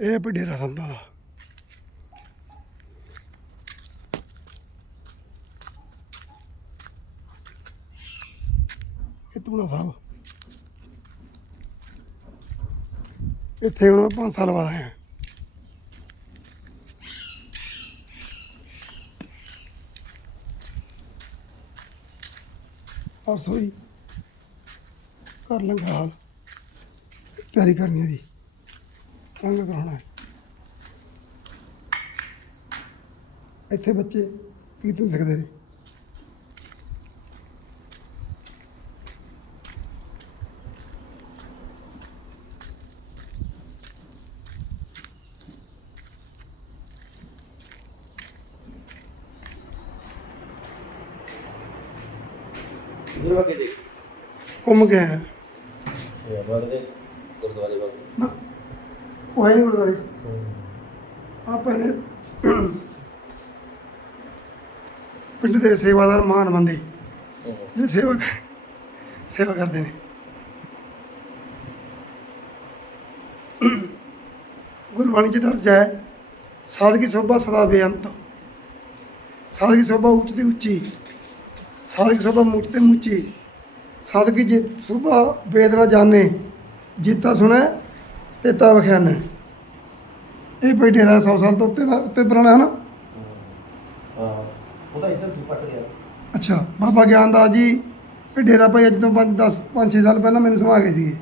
ਇਹ ਵੀ ਡੇਰਾ ਸੰਧਾ ਦਾ। ਇਹ ਤੂਣਾ ਸਾਹਿਬ ਇੱਥੇ ਹੁਣ 5 ਸਾਲ ਬਾਅਦ ਆਇਆ। ਔਰ ਸੋਈ ਕਰ ਲੰਗਾ ਹਾਲ। ਤਿਆਰੀ ਕਰਨੀ ਦੀ ਕਰਾਉਣਾ ਹੈ। ਇੱਥੇ ਬੱਚੇ ਕੀਰਤਨ ਸਿੱਖਦੇ ਨੇ? ਦੇਖ? ਘੁੰਮ ਆਇਆ। ਇਹ ਬਾਦ ਦੇ ਗੁਰਦੁਆਰੇ ਬਾਗ ਉਹ ਹੈ ਨਹੀਂ ਗੁਰਦੁਆਰੇ। ਆ ਪਹਿਲੇ ਪਿੰਡ ਦੇ ਸੇਵਾਦਾਰ ਮਹਾਨ ਬੰਦੇ ਜਿਹੜੇ ਸੇਵਾ ਸੇਵਾ ਕਰਦੇ ਨੇ। ਗੁਰਬਾਣੀ ਚ ਦਰਜ ਹੈ ਸਾਧਕੀ ਸੋਭਾ ਸਦਾ ਬੇਅੰਤ ਸਾਧਕੀ ਸੋਭਾ ਉੱਚ ਤੇ ਉੱਚੀ ਸਾਧਕੀ ਸੋਭਾ ਮੁੱਚ ਤੇ ਮੁੱਚੀ ਸਾਧਕੀ ਜੇ ਸੋਭਾ ਵੇਦ ਨਾ ਜਾਣੇ ਜੀਤਾ ਸੁਣੈ ਤੇ ਤਾ ਵਖਿਆਨ ਇਹ ਪਈ ਡੇਰਾ 100 ਸਾਲ ਤੋਂ ਉੱਤੇ ਦਾ ਉੱਤੇ ਪੁਰਾਣਾ ਹੈ ਨਾ? ਹਾਂ ਉਹਦਾ ਇੱਧਰ ਪੱਟ ਗਿਆ। ਅੱਛਾ ਬਾਬਾ ਗਿਆਨਦਾਸ ਜੀ ਇਹ ਡੇਰਾ ਭਾਈ ਅੱਜ ਤੋਂ 5 10 5 6 ਸਾਲ ਪਹਿਲਾਂ ਮੈਨੂੰ ਸਮਾ ਗਏ ਸੀਗੇ।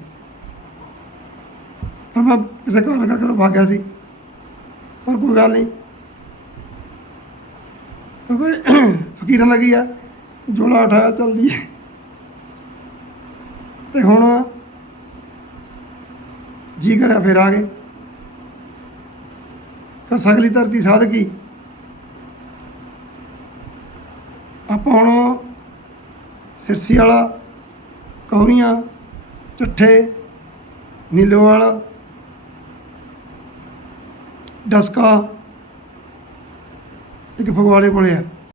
ਪਰ ਮੈਂ ਕਿਸੇ ਕਾਰਨ ਕਰਕੇ ਭਾਗ ਗਿਆ ਸੀ। ਪਰ ਕੋਈ ਗੱਲ ਨਹੀਂ। ਕਿਉਂਕਿ ਫਕੀਰਾਂ ਦਾ ਕੀ ਆ? ਜੋਲਾ ਉਠਾਇਆ ਚਲਦੀ ਹੈ। ਤੇ ਹੁਣ ਜੀ ਕਰਿਆ ਫਿਰ ਆ ਗਏ। ਤਾਂ ਸਗਲੀ ਧਰਤੀ ਸਾਧਕੀ ਆਪਾਂ ਹੁਣ ਸਿਰਸੀ ਵਾਲਾ, ਕੌਰੀਆਂ ਚੱਠੇ ਨੀਲੋਵਾਲ ਡਸਕਾ ਇੱਕ ਫਗਵਾੜੇ ਕੋਲੇ ਆ।